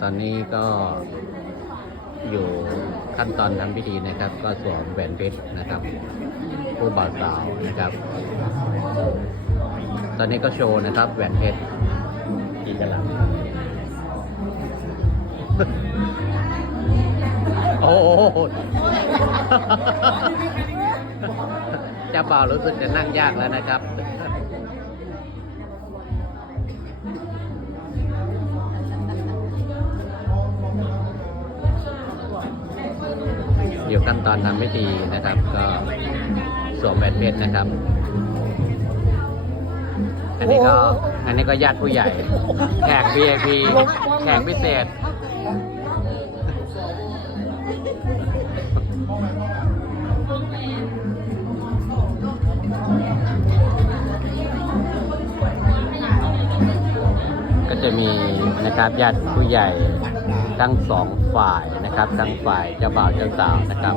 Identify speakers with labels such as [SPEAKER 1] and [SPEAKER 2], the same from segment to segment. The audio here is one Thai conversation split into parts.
[SPEAKER 1] ตอนนี้ก็อยู่ขั้นตอนทำพิธีนะครับ ก็สวมแหวนเพชรนะครับ ผู้บ่าวสาวนะครับ ตอนนี้ก็โชว์นะครับแหวนเพชรกี่กะลังโอ้โหเจ้าบ่าวรู้สึกจะนั่งยากแล้วนะครับ อยู่ขั้นตอนทำพิธีนะครับ ก็สวมแหวนเพชรนะครับ อันนี้ก็อันนี้ก็ญาติผู้ใหญ่ แขก VIP แขกพิเศษก็จะมีนะครับญาติผู้ใหญ่ ทั้งสองฝ่ายนะครับทั้งฝ่ายเจ้าบ่าวเจ้าสาวนะครับ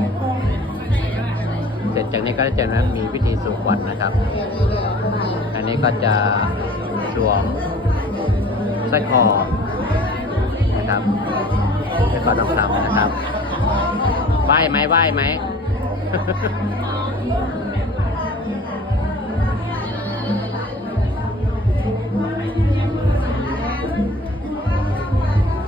[SPEAKER 1] เสร็จจากนี้ก็จะมีพิธีสู่ขวัญนะครับ อันนี้ก็จะสวมสร้อยคอนะครับสร้อยคอทองคำนะครับไหว้ไหมไหว้ไหม